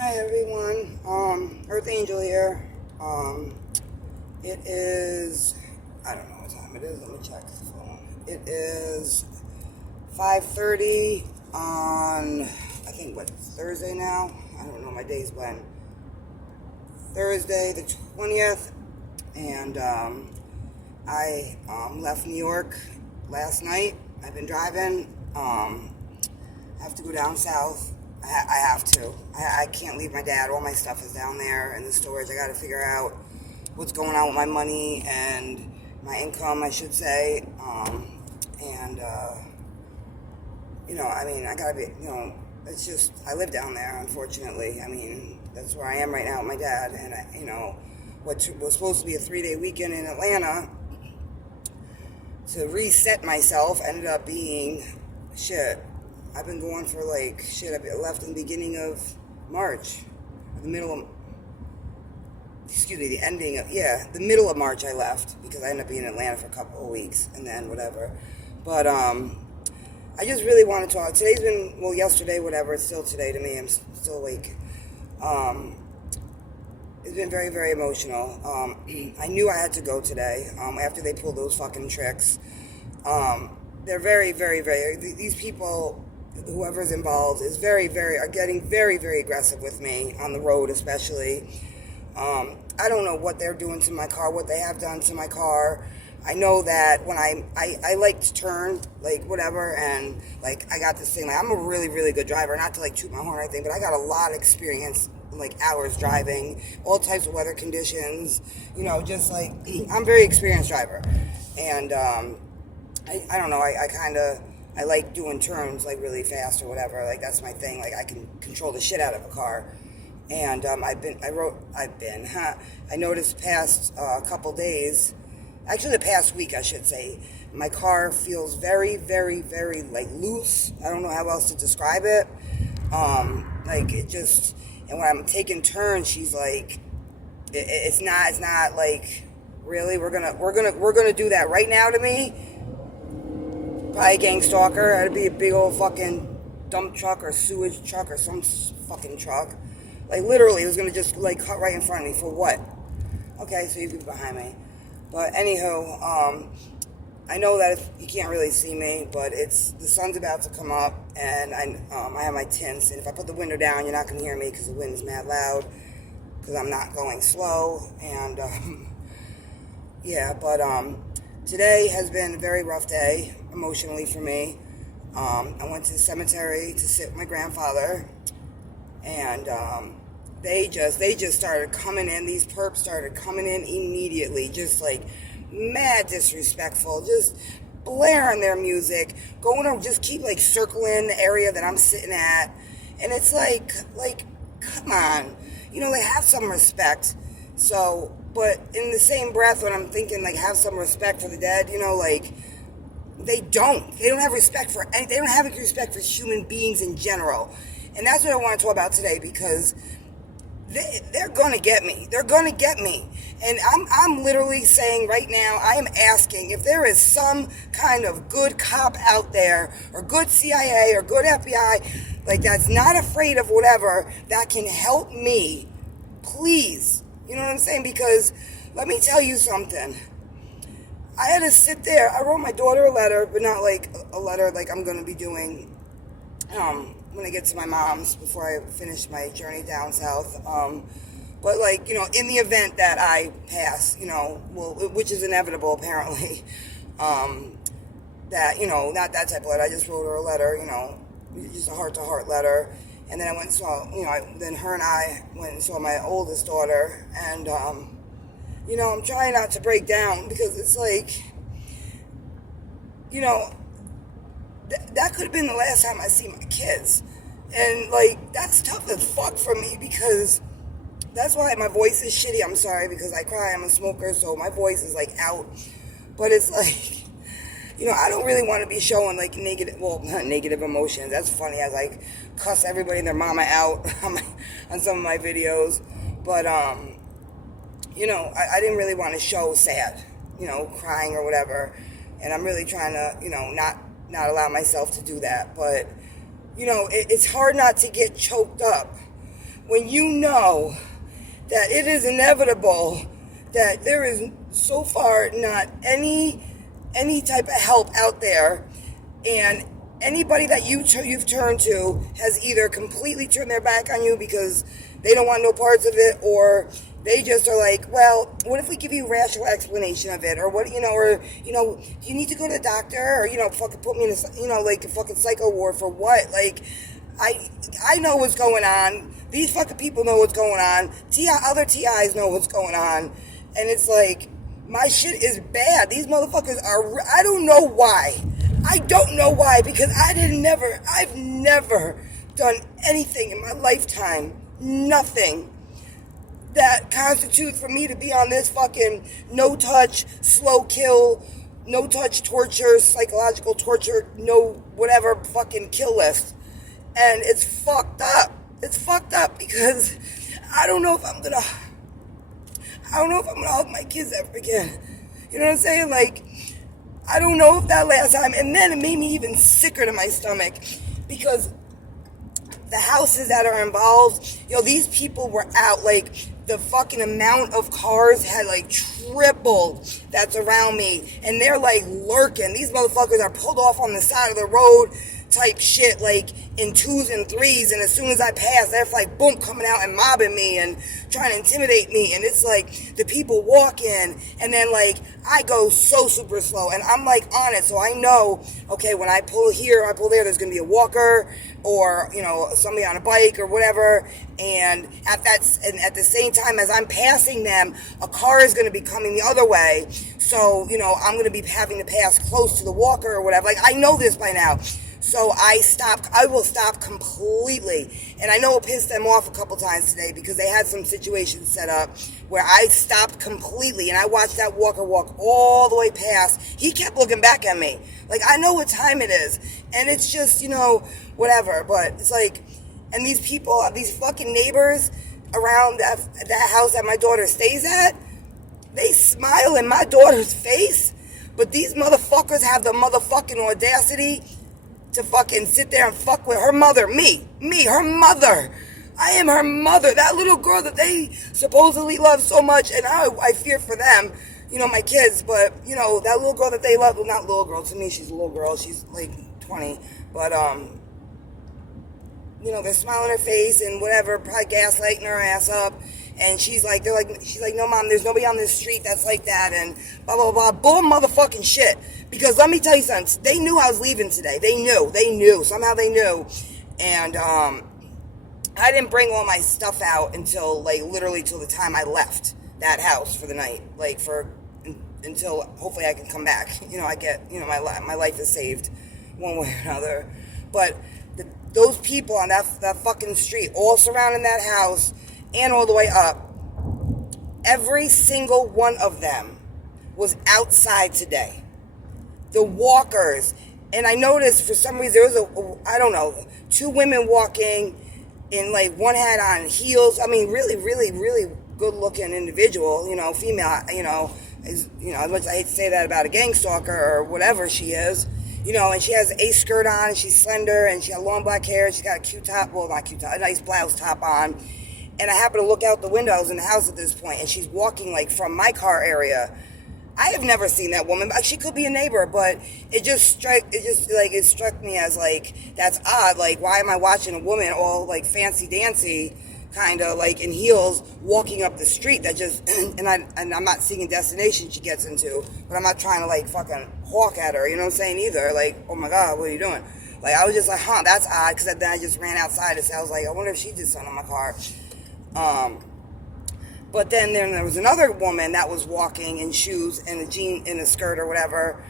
Hi everyone, Earth Angel here. It is, I don't know what time it is, let me check the phone. It is 5:30 on, I think what, Thursday now? I don't know my days when. Thursday the 20th, and I left New York last night. I've been driving, I have to go down south. I have to. I can't leave my dad. All my stuff is down there in the storage. I got to figure out what's going on with my money and my income, I should say. And, I mean, I got to be, it's just, I live down there, unfortunately. I mean, that's where I am right now with my dad. And, what was supposed to be a 3-day weekend in Atlanta to reset myself ended up being shit. I've been going for I left in the beginning of March, the middle of March I left because I ended up being in Atlanta for a couple of weeks and then whatever. But I just really want to talk. Yesterday, whatever, it's still today to me. I'm still awake. It's been very, very emotional. I knew I had to go today after they pulled those fucking tricks. They're very, very, very, these people, whoever's involved is are getting very, very aggressive with me on the road, especially. I don't know what they're doing to my car, what they have done to my car. I know that when I like to turn, whatever, and, I got this thing, I'm a really, really good driver, not to, toot my horn or anything, but I got a lot of experience, hours driving, all types of weather conditions, I'm a very experienced driver, and, I don't know, I like doing turns really fast or whatever. That's my thing. I can control the shit out of a car. And I noticed past couple days, actually the past week I should say, my car feels very, very, very loose. I don't know how else to describe it. It just, and when I'm taking turns, she's it's not really, we're gonna do that right now to me. Probably a gangstalker. It'd be a big old fucking dump truck or sewage truck or some fucking truck. Literally, it was gonna just cut right in front of me for what? Okay, so you could be behind me. But anywho, I know that you can't really see me, but the sun's about to come up, and I have my tints, and if I put the window down, you're not gonna hear me because the wind's mad loud, because I'm not going slow, and today has been a very rough day emotionally for me. I went to the cemetery to sit with my grandfather, and they just started coming in. These perps started coming in immediately, just mad disrespectful, just blaring their music, going to just keep circling the area that I'm sitting at, and it's come on, have some respect. So, but in the same breath, when I'm thinking have some respect for the dead, they don't have respect for any, they don't have respect for human beings in general. And that's what I want to talk about today, because they're going to get me. They're going to get me. And I'm literally saying right now, I am asking if there is some kind of good cop out there, or good CIA or good FBI, that's not afraid of whatever, that can help me, please. You know what I'm saying? Because let me tell you something. I had to sit there. I wrote my daughter a letter, but not a letter I'm going to be doing when I get to my mom's before I finish my journey down south. But in the event that I pass, which is inevitable apparently, that, not that type of letter. I just wrote her a letter, just a heart-to-heart letter. And then I went and saw, then her and I went and saw my oldest daughter. And, I'm trying not to break down, because it's that could have been the last time I see my kids. And, that's tough as fuck for me, because that's why my voice is shitty. I'm sorry, because I cry. I'm a smoker, so my voice is, out. But it's I don't really want to be showing not negative emotions. That's funny, as I cuss everybody and their mama out on some of my videos. But, I didn't really want to show sad, crying or whatever. And I'm really trying to, not allow myself to do that. But, it's hard not to get choked up when you know that it is inevitable, that there is so far not any type of help out there, and anybody that you've turned to has either completely turned their back on you because they don't want no parts of it, or they just are like, well, what if we give you a rational explanation of it, or what, or do you need to go to the doctor, or fucking put me in a, like a fucking psycho ward for what? Like, I know what's going on. These fucking people know what's going on. Other TIs know what's going on, and it's like, my shit is bad. These motherfuckers are. I don't know why. I don't know why, because I've never done anything in my lifetime, nothing, that constitutes for me to be on this fucking no-touch, slow kill, no-touch torture, psychological torture, no whatever fucking kill list. And it's fucked up. It's fucked up because I don't know if I'm gonna hug my kids ever again. You know what I'm saying? Like, I don't know if that last time, and then it made me even sicker to my stomach because the houses that are involved, these people were out, like, the fucking amount of cars had, like, tripled that's around me, and they're, like, lurking. These motherfuckers are pulled off on the side of the road type shit, like, in 2s and 3s, and as soon as I pass, they're, like, boom, coming out and mobbing me and trying to intimidate me, and it's, like, the people walk in, and then, like, I go so super slow, and I'm, like, on it, so I know, okay, when I pull here, I pull there, there's gonna be a walker, or, somebody on a bike, or whatever, and at the same time as I'm passing them, a car is gonna be coming the other way, so, I'm gonna be having to pass close to the walker, or whatever, like, I know this by now. So I will stop completely. And I know it pissed them off a couple times today because they had some situations set up where I stopped completely and I watched that walker walk all the way past. He kept looking back at me. Like, I know what time it is. And it's just, whatever. But it's like, and these people, these fucking neighbors around that house that my daughter stays at, they smile in my daughter's face. But these motherfuckers have the motherfucking audacity to fucking sit there and fuck with her mother, me, her mother. I am her mother, that little girl that they supposedly love so much, and I fear for them, my kids, but, that little girl that they love, well, not little girl, to me, she's a little girl, she's like 20, but, they're smiling her face and whatever, probably gaslighting her ass up, and she's like, no, Mom, there's nobody on this street that's like that, and blah, blah, blah, bull motherfucking shit. Because let me tell you something, they knew I was leaving today. They knew, somehow they knew. And, I didn't bring all my stuff out until, like, literally till the time I left that house for the night. Like, until hopefully I can come back. I get, my life is saved one way or another. But those people on that fucking street, all surrounding that house, and all the way up, every single one of them was outside today. The walkers, and I noticed for some reason there was two women walking, and like one had on heels. I mean, really, really, really good looking individual, female, as much as I hate to say that about a gang stalker or whatever she is, and she has a skirt on, and she's slender, and she got long black hair, she's got a Q-top, well, not Q-top, a nice blouse top on, and I happened to look out the window. I was in the house at this point, and she's walking like from my car area. I have never seen that woman. She could be a neighbor, but it struck me as like, that's odd. Like, why am I watching a woman all like fancy dancy, kind of like in heels, walking up the street? That just and I'm not seeing a destination she gets into, but I'm not trying to like fucking hawk at her. You know what I'm saying? Either like, oh my God, what are you doing? Like, I was just like, that's odd, because then I just ran outside and I was like, I wonder if she did something on my car. But then there was another woman that was walking in shoes and in a skirt or whatever,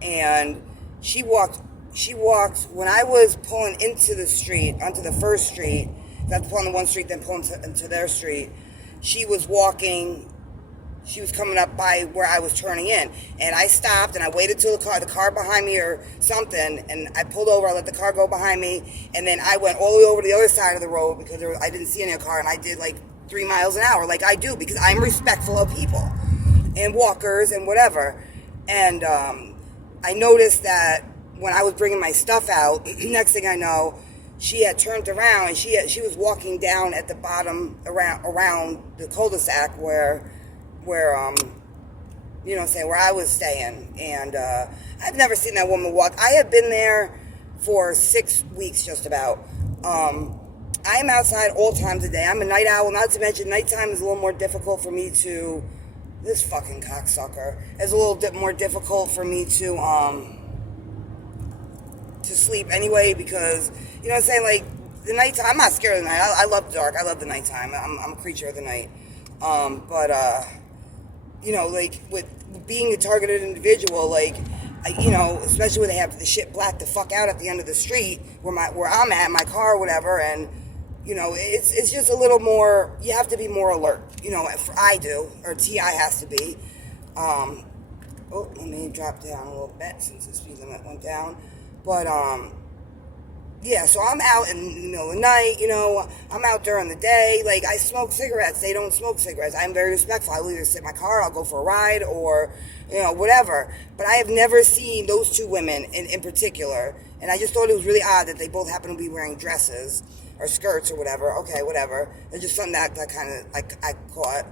and she walked when I was pulling into the street, onto the first street, got to pull on the one street, then pull into their street. She was coming up by where I was turning in, and I stopped and I waited till the car behind me or something, and I pulled over, I let the car go behind me, and then I went all the way over to the other side of the road because I didn't see any car, and I did like 3 miles an hour, like I do, because I'm respectful of people and walkers and whatever. And I noticed that when I was bringing my stuff out, next thing I know, she had turned around and she was walking down at the bottom around the cul-de-sac where you know what I'm saying, where I was staying. And I've never seen that woman walk. I have been there for 6 weeks just about. I am outside all times of day. I'm a night owl, not to mention nighttime is a little more difficult for me to, this fucking cocksucker, it's a little bit more difficult for me to sleep anyway, because, you know what I'm saying, like, the nighttime, I'm not scared of the night. I love the dark. I love the nighttime. I'm a creature of the night. You know, like, with being a targeted individual, like, you know, especially when they have the shit blacked the fuck out at the end of the street where I'm at, my car or whatever, and, you know, it's just a little more, you have to be more alert, you know, I do, or T.I. has to be. Oh, let me drop down a little bit since the speed limit went down. But, yeah, so I'm out in the middle of the night, you know, I'm out during the day, like, I smoke cigarettes, they don't smoke cigarettes, I'm very respectful, I'll either sit in my car, I'll go for a ride, or, you know, whatever, but I have never seen those two women in particular, and I just thought it was really odd that they both happen to be wearing dresses, or skirts, or whatever, okay, whatever, it's just something that kind of, I caught,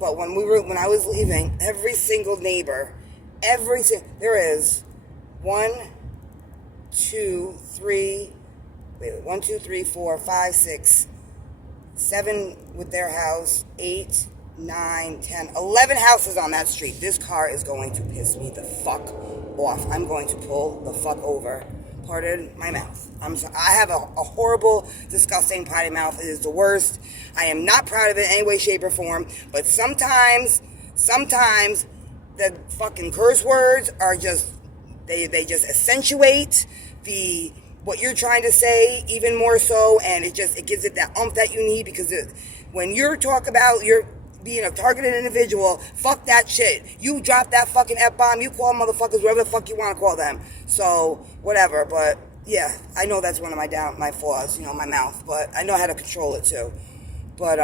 but when I was leaving, every single neighbor, there is 1, 2, 3, 4, 5, 6, 7 with their house, 8, 9, 10, 11 houses on that street. This car is going to piss me the fuck off. I'm going to pull the fuck over. Pardon my mouth. I have a horrible, disgusting potty mouth. It is the worst. I am not proud of it in any way, shape, or form. But sometimes the fucking curse words are just, they just accentuate what you're trying to say even more so, and it gives it that oomph that you need, because when you're talking about you're being a targeted individual, fuck that shit. You drop that fucking F-bomb, you call motherfuckers whatever the fuck you want to call them. So, whatever, but yeah, I know that's one of my flaws, you know, my mouth, but I know how to control it too. But,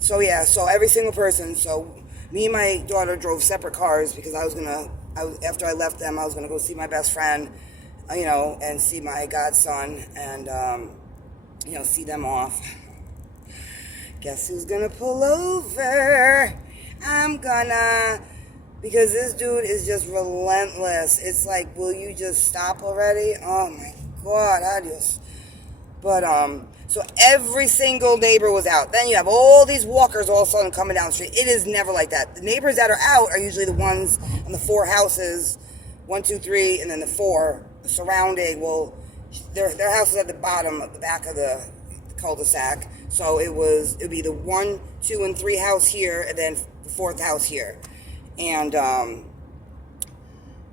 so yeah, so every single person, so me and my daughter drove separate cars because after I left them, I was going to go see my best friend, you know, and see my godson, and, you know, see them off. Guess who's gonna pull over? Because this dude is just relentless. It's like, will you just stop already? Oh my God, adios. But, so every single neighbor was out. Then you have all these walkers all of a sudden coming down the street. It is never like that. The neighbors that are out are usually the ones on the 4 houses, 1, 2, 3, and then the 4 surrounding. Well, their house is at the bottom, at the back of the cul-de-sac. So it would be the 1, 2, and 3 house here, and then the 4th house here. And,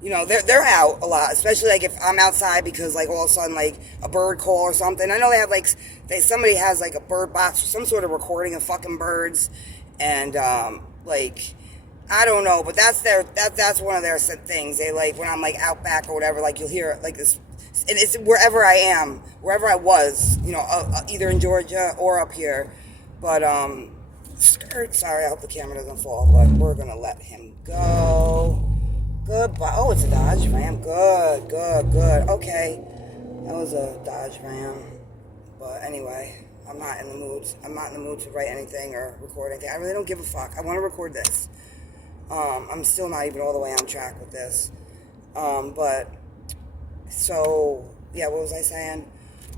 you know, they're out a lot, especially, like, if I'm outside because, like, all of a sudden, like, a bird call or something. I know they have, like, somebody has, like, a bird box or some sort of recording of fucking birds. And, like, I don't know, but that's one of their things. They, like, when I'm, like, out back or whatever, like, you'll hear, like, this, and it's wherever I was, you know, either in Georgia or up here. But, sorry, I hope the camera doesn't fall, but we're gonna let him go. Goodbye. Oh, it's a Dodge Ram. Good. Okay. That was a Dodge Ram. But anyway, I'm not in the mood to write anything or record anything. I really don't give a fuck. I want to record this. I'm still not even all the way on track with this. But, so, yeah, what was I saying?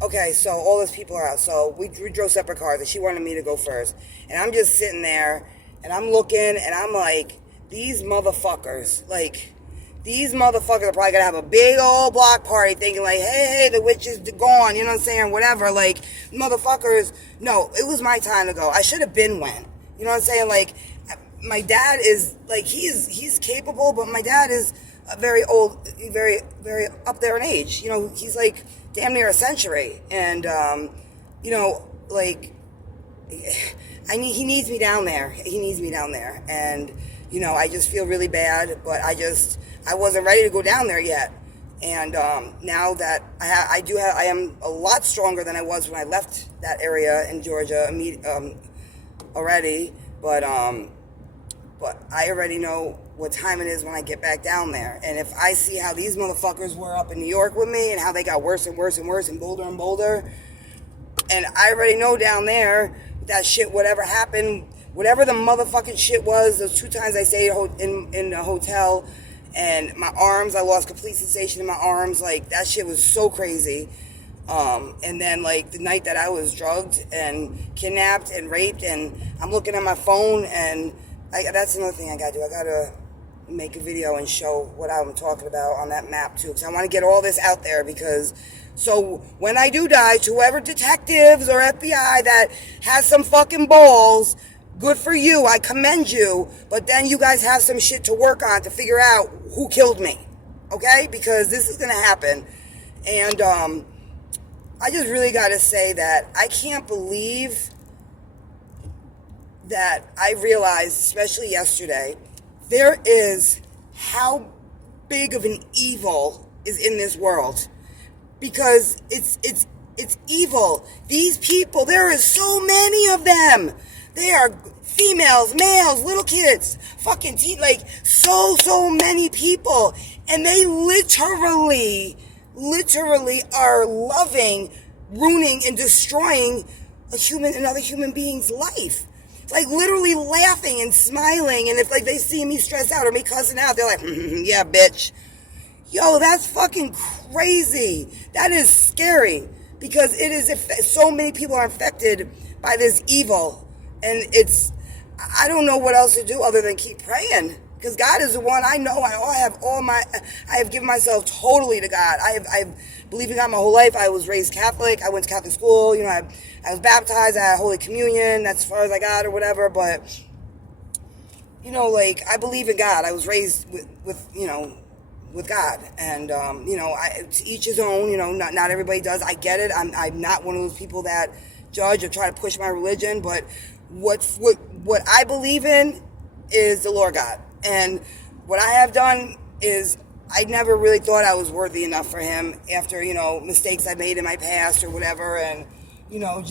Okay, so all those people are out. So we drove separate cars, and she wanted me to go first. And I'm just sitting there, and I'm looking, and I'm like, these motherfuckers are probably gonna have a big old block party thinking like, hey, the witch is gone, you know what I'm saying, whatever, like, motherfuckers, no, it was my time to go. I should have been went, you know what I'm saying, like, my dad is, like, he's capable, but my dad is very old, very, very up there in age, you know, he's like damn near a century, and, you know, like, he needs me down there, and, you know, I just feel really bad, but I wasn't ready to go down there yet. And now that I am a lot stronger than I was when I left that area in Georgia already. But But I already know what time it is when I get back down there. And if I see how these motherfuckers were up in New York with me and how they got worse and worse and worse and bolder, and I already know down there that shit, whatever happened, whatever the motherfucking shit was, those 2 times I stayed in a hotel, and my arms, I lost complete sensation in my arms. Like, that shit was so crazy. And then, like, the night that I was drugged and kidnapped and raped, and I'm looking at my phone, and that's another thing I gotta do. I gotta make a video and show what I'm talking about on that map, too, because I want to get all this out there, because so when I do die, to whoever detectives or FBI that has some fucking balls, good for you, I commend you, but then you guys have some shit to work on to figure out who killed me, okay? Because this is gonna happen. And I just really gotta say that I can't believe that I realized, especially yesterday, there is how big of an evil is in this world. Because it's evil. These people, there is so many of them. They are females, males, little kids, fucking like so many people. And they literally are loving, ruining, and destroying another human being's life. Like, literally laughing and smiling, and if, like, they see me stressed out or me cussing out, they're like, yeah, bitch. Yo, that's fucking crazy. That is scary, because it is, so many people are infected by this evil, and I don't know what else to do other than keep praying, because God is the one. I know I have given myself totally to God. I've believed in God my whole life. I was raised Catholic. I went to Catholic school. You know, I was baptized. I had Holy Communion. That's as far as I got or whatever. But, you know, like, I believe in God. I was raised with God. And, you know, to each his own. You know, not everybody does. I get it. I'm not one of those people that judge or try to push my religion. But what I believe in is the Lord God. And what I have done is, I never really thought I was worthy enough for him after, you know, mistakes I made in my past or whatever. And, you know,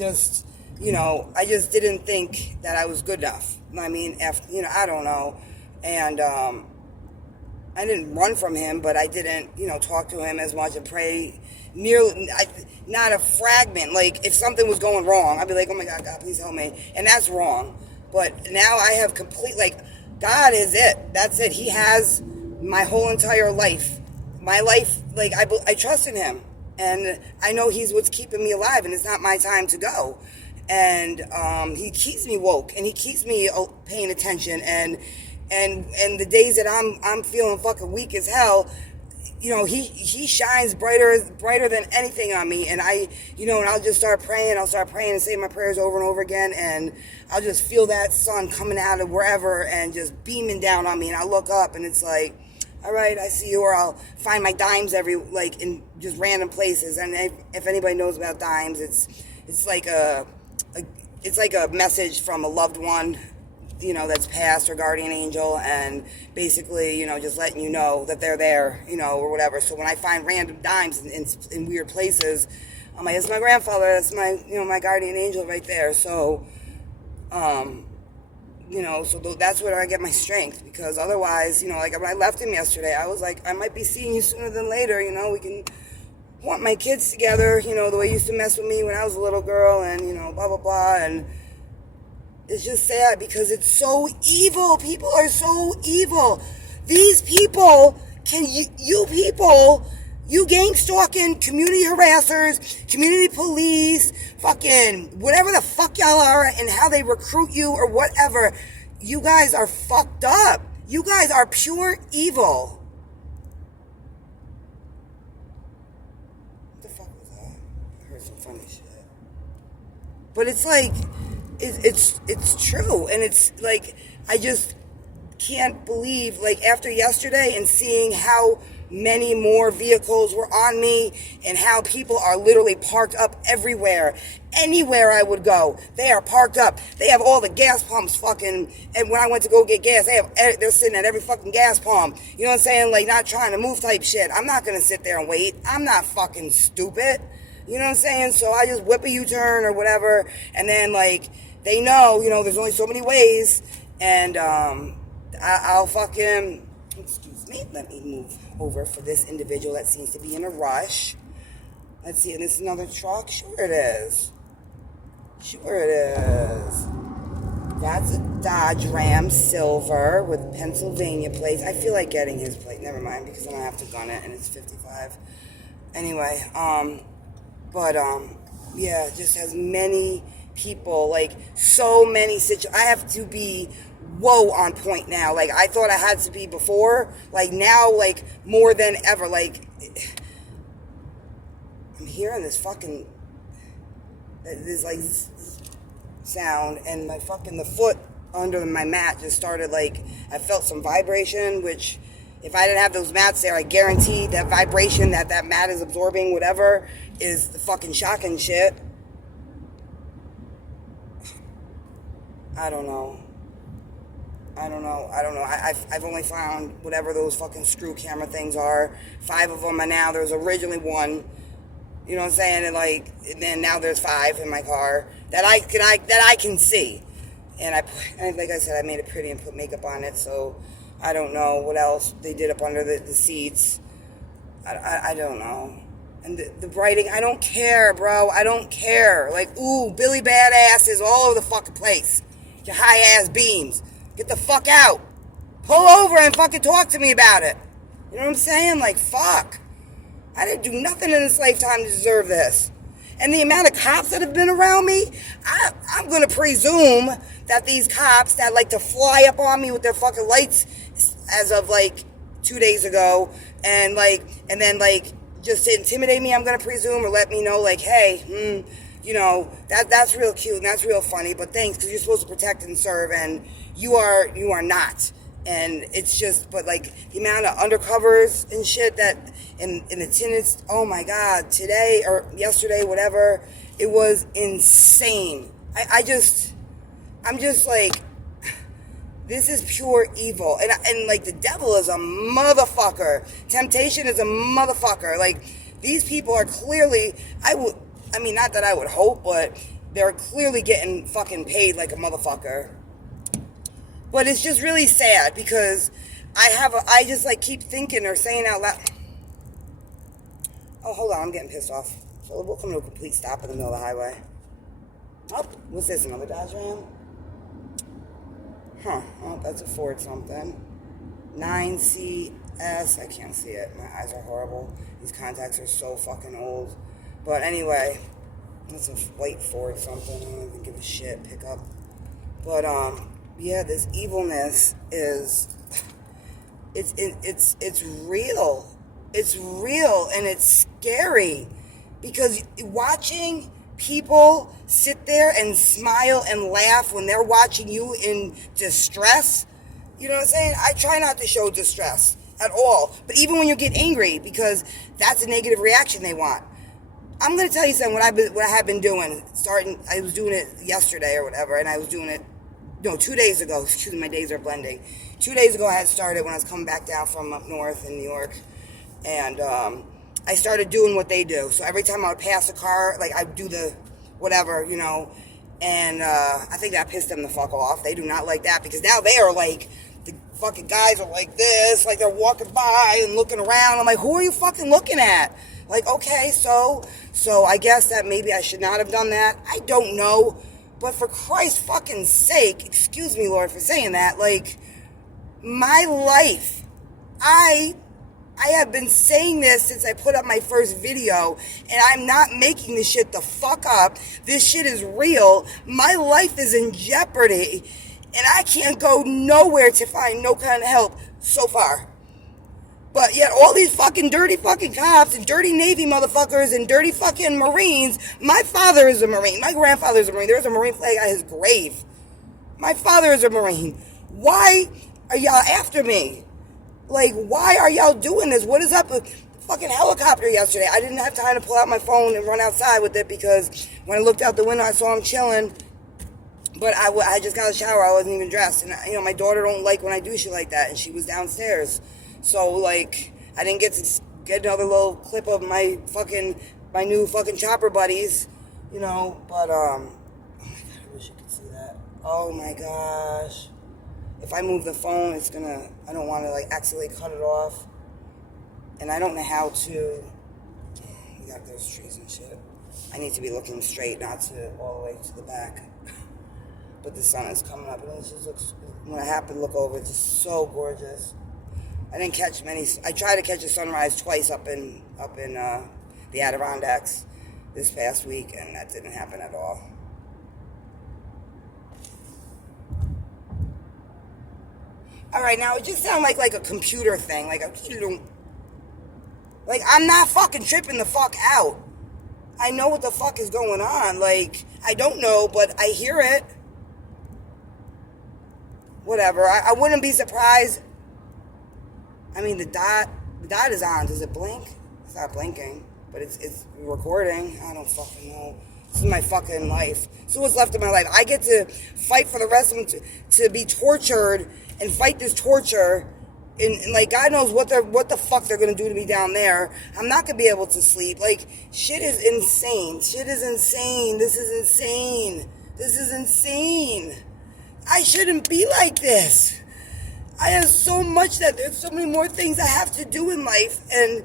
I just didn't think that I was good enough. I mean, I don't know. And I didn't run from him, but I didn't, you know, talk to him as much and pray not a fragment. Like, if something was going wrong, I'd be like, oh my God, God, please help me. And that's wrong. But now I have God is it. That's it. He has my whole entire life. My life, like, I trust in him. And I know he's what's keeping me alive, and it's not my time to go. And he keeps me woke, and he keeps me paying attention. And the days that I'm feeling fucking weak as hell, you know, he shines brighter than anything on me. And I'll just start praying. I'll start praying and saying my prayers over and over again, and I'll just feel that sun coming out of wherever and just beaming down on me. And I look up, and it's like, all right, I see you. Or I'll find my dimes in just random places. And if anybody knows about dimes, it's like a message from a loved one, you know, that's passed, or guardian angel, and basically, you know, just letting you know that they're there, you know, or whatever. So when I find random dimes in weird places, I'm like, it's my grandfather, that's my guardian angel right there. So, so that's where I get my strength, because otherwise, you know, like when I left him yesterday, I was like, I might be seeing you sooner than later, you know, we can want my kids together, you know, the way you used to mess with me when I was a little girl, and, you know, blah, blah, blah, and it's just sad because it's so evil. People are so evil. These people you gang-stalking, community harassers, community police, fucking whatever the fuck y'all are, and how they recruit you or whatever, you guys are fucked up. You guys are pure evil. What the fuck was that? I heard some funny shit. But it's like, it's true, and it's like, I just can't believe, like, after yesterday and seeing how many more vehicles were on me, and how people are literally parked up everywhere. Anywhere I would go, they are parked up. They have all the gas pumps fucking, and when I went to go get gas, they're sitting at every fucking gas pump. You know what I'm saying? Like, not trying to move type shit. I'm not gonna sit there and wait. I'm not fucking stupid. You know what I'm saying? So I just whip a U-turn or whatever, and then, like, they know, you know, there's only so many ways, and I'll fucking, excuse me, let me move over for this individual that seems to be in a rush. Let's see, and this is another truck? Sure it is. Sure it is. That's a Dodge Ram Silver with Pennsylvania plates. I feel like getting his plate. Never mind, because then I have to gun it, and it's 55. Anyway, yeah, just has many people, like, so many situations. I have to be, on point now. Like, I thought I had to be before. Like, now, like, more than ever. Like, I'm hearing this fucking, this, like, sound, and the foot under my mat just started, like, I felt some vibration, which, if I didn't have those mats there, I guarantee that vibration that mat is absorbing, whatever, is the fucking shocking shit. I don't know. I've only found whatever those fucking screw camera things are. 5 of them, and now there's originally 1. You know what I'm saying? And then now there's 5 in my car that I can see. And like I said, I made it pretty and put makeup on it, so I don't know what else they did up under the seats. I don't know. And the writing, I don't care, bro. I don't care. Like, ooh, Billy Badass is all over the fucking place. Your high-ass beams. Get the fuck out. Pull over and fucking talk to me about it. You know what I'm saying? Like, fuck. I didn't do nothing in this lifetime to deserve this. And the amount of cops that have been around me, I'm going to presume that these cops that like to fly up on me with their fucking lights as of like 2 days ago, and then just to intimidate me, I'm going to presume, or let me know like, hey, that's real cute and that's real funny, but thanks, because you're supposed to protect and serve, and you are not. And it's just, but like the amount of undercovers and shit that in attendance, oh my God, today or yesterday, whatever, it was insane. I'm just like, this is pure evil. And like the devil is a motherfucker. Temptation is a motherfucker. Like, these people are clearly, not that I would hope, but they're clearly getting fucking paid like a motherfucker. But it's just really sad because I just like keep thinking or saying out loud. Oh, hold on, I'm getting pissed off. So we'll come to a complete stop in the middle of the highway. Oh, what's this, another Dodge Ram? Huh, oh, that's a Ford something. 9CS, I can't see it. My eyes are horrible. These contacts are so fucking old. But anyway, that's a white Ford something. I don't even give a shit, pickup. But, yeah, this evilness is, it's real. It's real, and it's scary, because watching people sit there and smile and laugh when they're watching you in distress, you know what I'm saying? I try not to show distress at all, but even when you get angry, because that's a negative reaction they want. I'm going to tell you something, what I have been doing, I was doing it yesterday or whatever, and I was doing it, 2 days ago, excuse me, my days are blending. 2 days ago I had started when I was coming back down from up north in New York, and I started doing what they do. So every time I would pass a car, like I would do the whatever, and I think that pissed them the fuck off. They do not like that, because now they are like, the fucking guys are like this, like they're walking by and looking around. I'm like, who are you fucking looking at? Like, okay, so I guess that maybe I should not have done that. I don't know. But for Christ's fucking sake, excuse me, Lord, for saying that, like, my life, I have been saying this since I put up my first video, and I'm not making this shit the fuck up. This shit is real. My life is in jeopardy, and I can't go nowhere to find no kind of help so far. But yet all these fucking dirty fucking cops and dirty Navy motherfuckers and dirty fucking Marines. My father is a Marine. My grandfather is a Marine. There's a Marine flag on his grave. My father is a Marine. Why are y'all after me? Like, why are y'all doing this? What is up with the fucking helicopter yesterday? I didn't have time to pull out my phone and run outside with it, because when I looked out the window, I saw him chilling. But I just got a shower. I wasn't even dressed. And, my daughter don't like when I do shit like that. And she was downstairs. So, like, I didn't get to get another little clip of my new fucking chopper buddies, but, oh my God, I wish you could see that. Oh my gosh. if I move the phone, I don't want to like accidentally cut it off. And I don't know how to, you got those trees and shit. I need to be looking straight, not to all the way to the back. But the sun is coming up, and it just looks, when I happen to look over, it's just so gorgeous. I didn't catch many, I tried to catch a sunrise twice up in the Adirondacks this past week, and that didn't happen at all. All right, now it just sounds like a computer thing, like I'm not fucking tripping the fuck out. I know what the fuck is going on. Like, I don't know, but I hear it. Whatever. I wouldn't be surprised. I mean, the dot is on. Does it blink? It's not blinking, but it's recording. I don't fucking know. This is my fucking life. This is what's left of my life. I get to fight for the rest of them to be tortured and fight this torture. And like, God knows what the fuck they're gonna do to me down there. I'm not gonna be able to sleep. Like, shit is insane. Shit is insane. This is insane. This is insane. I shouldn't be like this. I have so much that there's so many more things I have to do in life and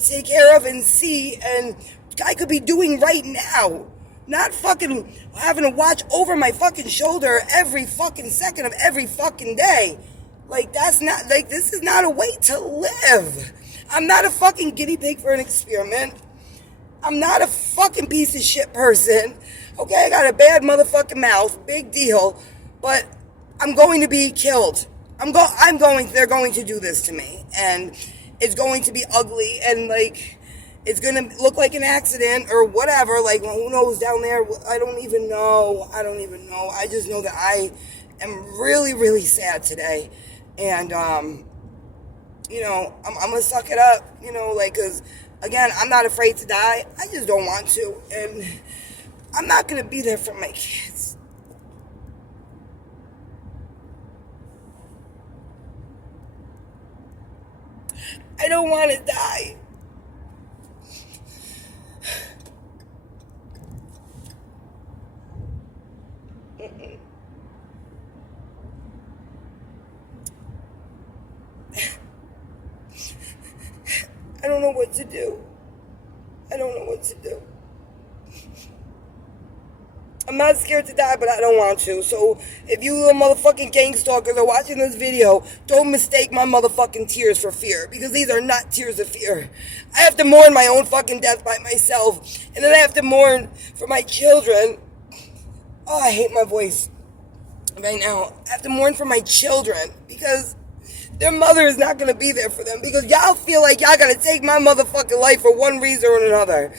take care of and see, and I could be doing right now. Not fucking having to watch over my fucking shoulder every fucking second of every fucking day. Like, that's not, like, this is not a way to live. I'm not a fucking guinea pig for an experiment. I'm not a fucking piece of shit person. Okay, I got a bad motherfucking mouth, big deal, but I'm going to be killed. They're going to do this to me, and it's going to be ugly, and like, it's going to look like an accident or whatever. Like, well, who knows down there? I don't even know. I just know that I am really, really sad today. And, you know, I'm going to suck it up, you know, like, because, again, I'm not afraid to die. I just don't want to. And I'm not going to be there for my kids. I don't want to die. I don't know what to do. I'm not scared to die, but I don't want to. So if you little motherfucking gang stalkers are watching this video, don't mistake my motherfucking tears for fear, because these are not tears of fear. I have to mourn my own fucking death by myself, and then I have to mourn for my children. Oh, I hate my voice right now. I have to mourn for my children, because their mother is not going to be there for them, because y'all feel like y'all got to take my motherfucking life for one reason or another.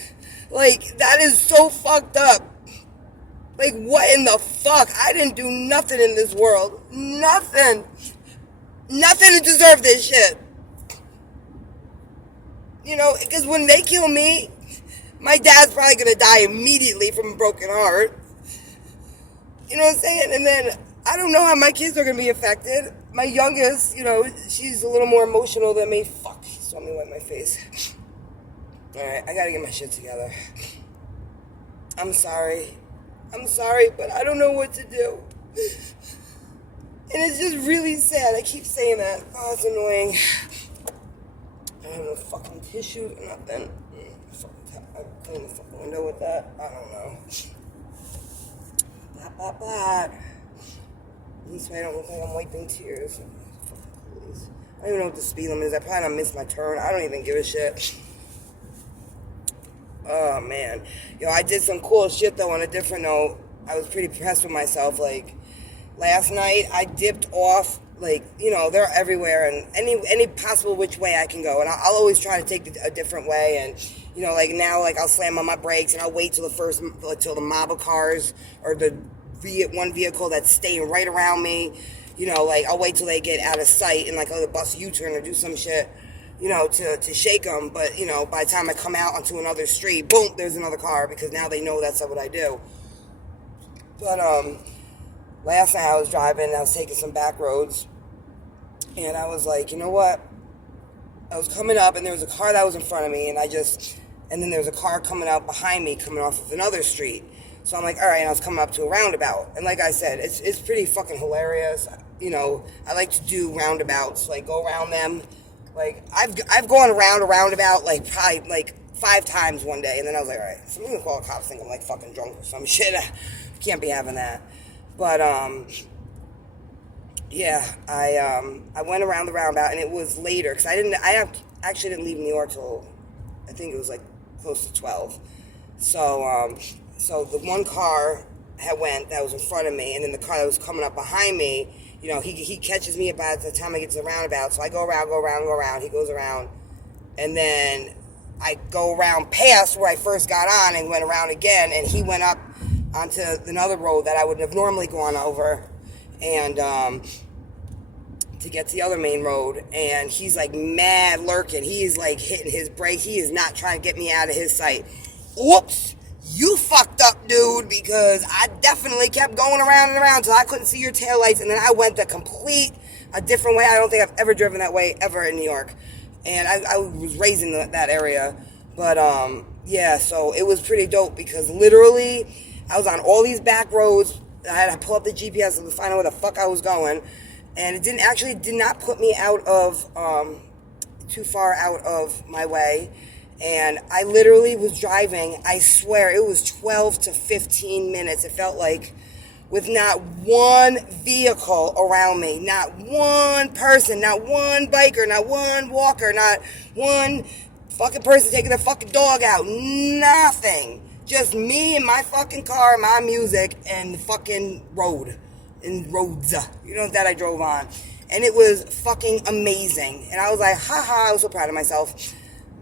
Like, that is so fucked up. Like, what in the fuck? I didn't do nothing in this world. Nothing to deserve this shit. You know, because when they kill me, my dad's probably going to die immediately from a broken heart. You know what I'm saying? And then, I don't know how my kids are going to be affected. My youngest, you know, she's a little more emotional than me. Fuck, she saw me wipe my face. Alright, I gotta get my shit together. I'm sorry, but I don't know what to do. And it's just really sad. I keep saying that. Oh, it's annoying. I don't have no fucking tissues or nothing. I'll clean the fucking window with that. I don't know. Blah. At least I don't look like I'm wiping tears. I don't even know what the speed limit is. I probably don't miss my turn. I don't even give a shit. Oh, man. Yo, I did some cool shit, though, on a different note. I was pretty impressed with myself. Like, last night, I dipped off. Like, you know, they're everywhere, and any possible which way I can go. And I'll always try to take a different way. And, you know, like, now, like, I'll slam on my brakes, and I'll wait till the mob of cars or the one vehicle that's staying right around me, you know, like, I'll wait till they get out of sight and, like, I'll bust a U-turn or do some shit, you know, to shake them. But, you know, by the time I come out onto another street, boom, there's another car, because now they know that's what I do. But, last night I was driving, and I was taking some back roads, and I was like, you know what? I was coming up, and there was a car that was in front of me, and then there was a car coming out behind me, coming off of another street. So I'm like, all right, and I was coming up to a roundabout. And like I said, it's pretty fucking hilarious. I like to do roundabouts, like go around them. Like I've gone around a roundabout like probably like 5 times one day, and then I was like, all right, somebody's gonna call the cops, think I'm like fucking drunk or some shit. I can't be having that. But yeah, I went around the roundabout, and it was later because actually didn't leave New York till I think it was like close to 12. So the one car that was in front of me, and then the car that was coming up behind me, he catches me about the time I get to the roundabout. So I go around. He goes around, and then I go around past where I first got on and went around again, and he went up onto another road that I would have normally gone over, and to get to the other main road, and he's like mad lurking. He's like hitting his brake. He is not trying to get me out of his sight. Whoops, you fucked up, dude, because I definitely kept going around and around until I couldn't see your taillights, and then I went a different way. I don't think I've ever driven that way ever in New York, and I was raised in that area. But yeah, so it was pretty dope because literally I was on all these back roads. I had to pull up the GPS to find out where the fuck I was going, and it did not put me out of too far out of my way. And I literally was driving, I swear, it was 12 to 15 minutes. It felt like, with not one vehicle around me, not one person, not one biker, not one walker, not one fucking person taking their fucking dog out. Nothing. Just me and my fucking car, my music, and the fucking roads, that I drove on. And it was fucking amazing. And I was like, haha, I was so proud of myself.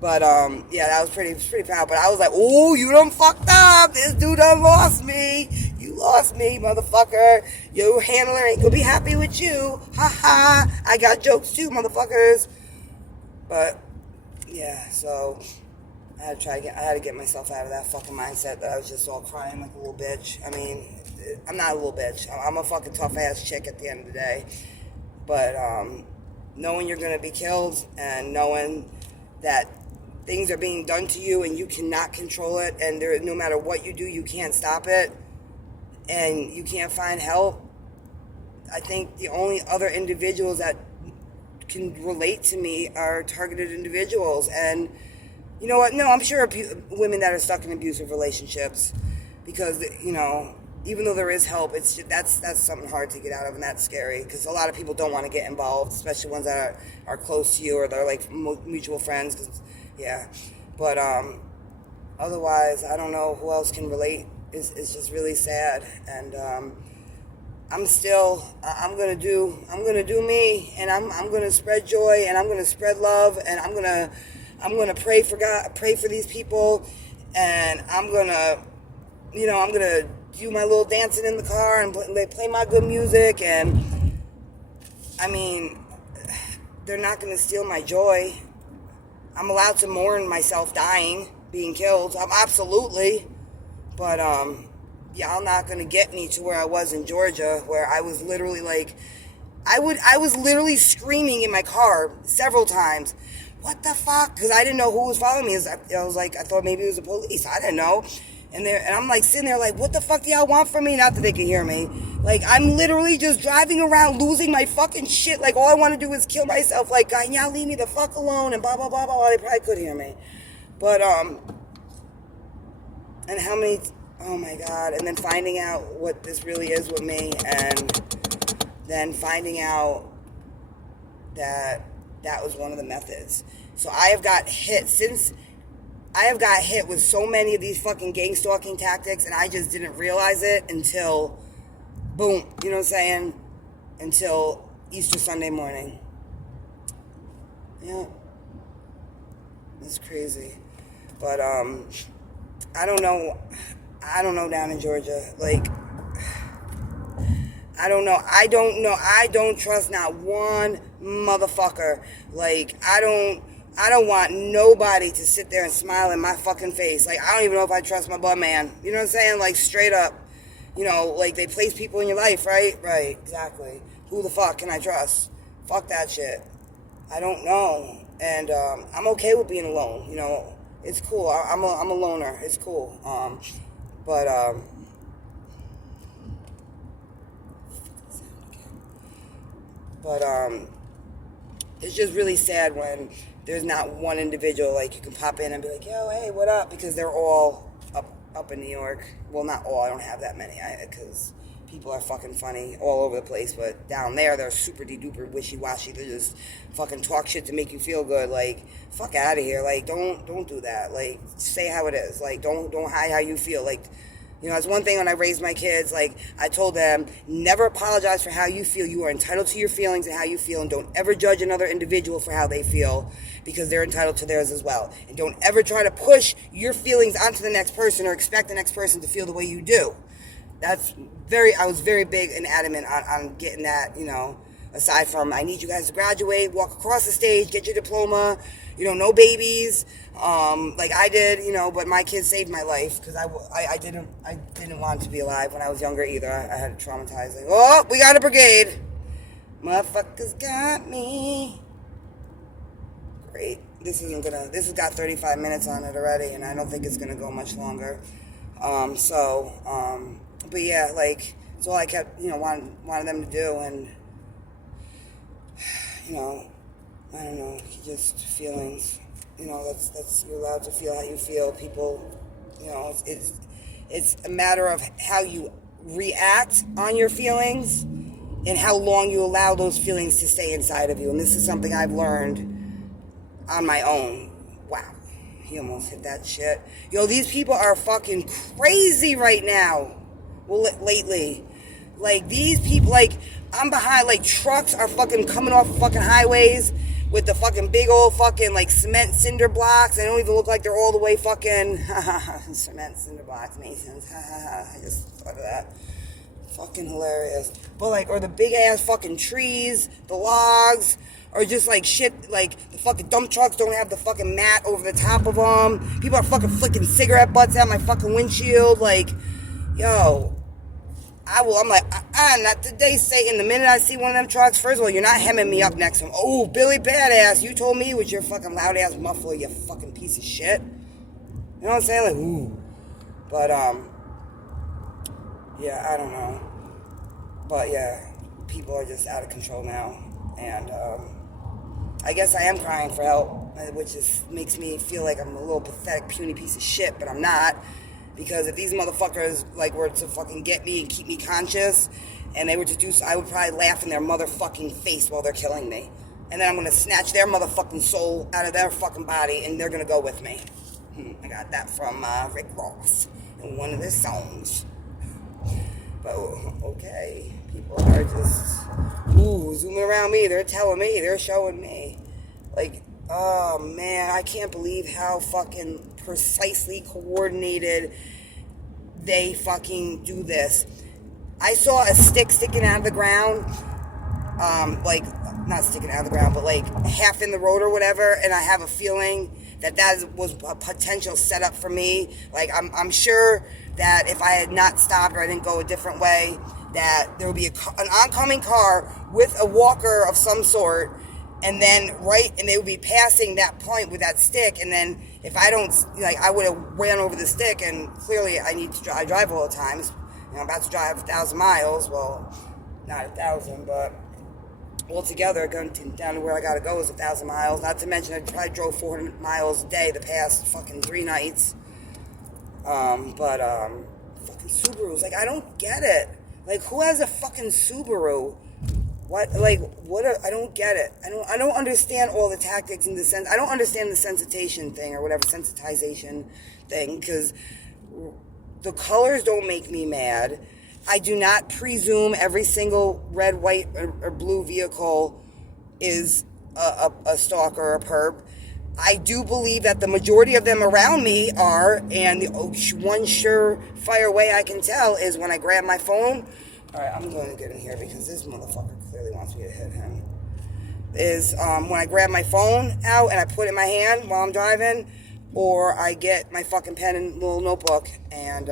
But, yeah, that was pretty proud. But I was like, oh, you done fucked up. This dude done lost me. You lost me, motherfucker. Your handler ain't gonna be happy with you. Ha ha. I got jokes too, motherfuckers. But, yeah, so I had to get myself out of that fucking mindset that I was just all crying like a little bitch. I mean, I'm not a little bitch. I'm a fucking tough ass chick at the end of the day. But, knowing you're gonna be killed and knowing that things are being done to you and you cannot control it, and no matter what you do, you can't stop it, and you can't find help. I think the only other individuals that can relate to me are targeted individuals. And you know what? No, I'm sure women that are stuck in abusive relationships, because even though there is help, that's something hard to get out of, and that's scary because a lot of people don't want to get involved, especially ones that are close to you or they're like mutual friends. Yeah, but otherwise, I don't know who else can relate. It's just really sad, and I'm gonna do me, and I'm gonna spread joy, and I'm gonna spread love, and I'm gonna pray for God, pray for these people, and I'm gonna do my little dancing in the car and play my good music, and I mean, they're not gonna steal my joy. I'm allowed to mourn myself dying, being killed. Absolutely. But, y'all not going to get me to where I was in Georgia, where I was literally like, I was literally screaming in my car several times. What the fuck? Because I didn't know who was following me. I was like, I thought maybe it was the police. I didn't know. And I'm like sitting there like, what the fuck do y'all want from me? Not that they can hear me. Like, I'm literally just driving around losing my fucking shit. Like, all I want to do is kill myself. Like, can y'all leave me the fuck alone? And blah, blah, blah, blah, blah. They probably could hear me. But, and how many, oh my God. And then finding out what this really is with me. And then finding out that was one of the methods. So I have got hit with so many of these fucking gangstalking tactics, and I just didn't realize it until, boom, you know what I'm saying? Until Easter Sunday morning. Yeah. It's crazy. But, I don't know down in Georgia. Like, I don't know. I don't trust not one motherfucker. Like, I don't want nobody to sit there and smile in my fucking face. Like, I don't even know if I trust my blood man. You know what I'm saying? Like, straight up. Like, they place people in your life, right? Right, exactly. Who the fuck can I trust? Fuck that shit. I don't know. And, I'm okay with being alone. It's cool. I'm a loner. It's cool. But it's just really sad when there's not one individual, like, you can pop in and be like, yo, hey, what up? Because they're all up in New York. Well, not all. I don't have that many, because people are fucking funny all over the place. But down there, they're super de-duper wishy-washy. They just fucking talk shit to make you feel good. Like, fuck out of here. Like, don't do that. Like, say how it is. Like, don't hide how you feel. Like, you know, it's one thing when I raised my kids, like, I told them, never apologize for how you feel. You are entitled to your feelings and how you feel, and don't ever judge another individual for how they feel, because they're entitled to theirs as well. And don't ever try to push your feelings onto the next person or expect the next person to feel the way you do. I was very big and adamant on getting that, you know, aside from, I need you guys to graduate, walk across the stage, get your diploma, you know, no babies, like I did, you know, but my kids saved my life, because I didn't want to be alive when I was younger either. I had traumatized, like, oh, we got a brigade. Motherfuckers got me. Great. This has got 35 minutes on it already, and I don't think it's gonna go much longer. But yeah, like, it's all I kept, you know, wanted them to do, and, you know, I don't know, just feelings, you know, that's you're allowed to feel how you feel. People, you know, it's a matter of how you react on your feelings and how long you allow those feelings to stay inside of you. And this is something I've learned on my own. Wow, he almost hit that shit. Yo, these people are fucking crazy right now. Well, lately, like, these people, like, I'm behind, like, trucks are fucking coming off fucking highways with the fucking big old fucking, like, cement cinder blocks. They don't even look like they're all the way fucking, cement cinder blocks, Masons, I just thought of that. Fucking hilarious. But, like, or the big ass fucking trees, the logs, or just, like, shit, like, the fucking dump trucks don't have the fucking mat over the top of them. People are fucking flicking cigarette butts at my fucking windshield, like, yo, I'm like, not today, Satan. The minute I see one of them trucks, first of all, you're not hemming me up next to him. Oh, Billy Badass, you told me with your fucking loud ass muffler, you fucking piece of shit. You know what I'm saying? Like, ooh. But, yeah, I don't know. But, yeah, people are just out of control now. And, I guess I am crying for help, which makes me feel like I'm a little pathetic, puny piece of shit, but I'm not. Because if these motherfuckers, like, were to fucking get me and keep me conscious, and they were to do so, I would probably laugh in their motherfucking face while they're killing me. And then I'm going to snatch their motherfucking soul out of their fucking body, and they're going to go with me. I got that from Rick Ross in one of his songs. But, okay, people are just, zooming around me. They're telling me, they're showing me. Like, oh, man, I can't believe how fucking precisely coordinated they fucking do this. I saw a stick sticking out of the ground, like, not sticking out of the ground, but like half in the road or whatever, and I have a feeling that was a potential setup for me. Like, I'm sure that if I had not stopped or I didn't go a different way, that there would be an oncoming car with a walker of some sort, and then and they would be passing that point with that stick, and then if I don't, like, I would have ran over the stick, and clearly I drive all the time. You know, I'm about to drive 1,000 miles, well, not 1,000, but altogether, going down to where I gotta go is 1,000 miles, not to mention I probably drove 400 miles a day the past fucking 3 nights, fucking Subarus, like, I don't get it. Like, who has a fucking Subaru? I don't get it. I don't understand all the tactics in the sense. I don't understand the sensitization thing or whatever, sensitization thing, because the colors don't make me mad. I do not presume every single red, white, or blue vehicle is a stalker or a perp. I do believe that the majority of them around me are, and the one surefire way I can tell is when I grab my phone. All right, I'm going to get in here because this motherfucker clearly wants me to hit him. Is when I grab my phone out and I put it in my hand while I'm driving, or I get my fucking pen and little notebook and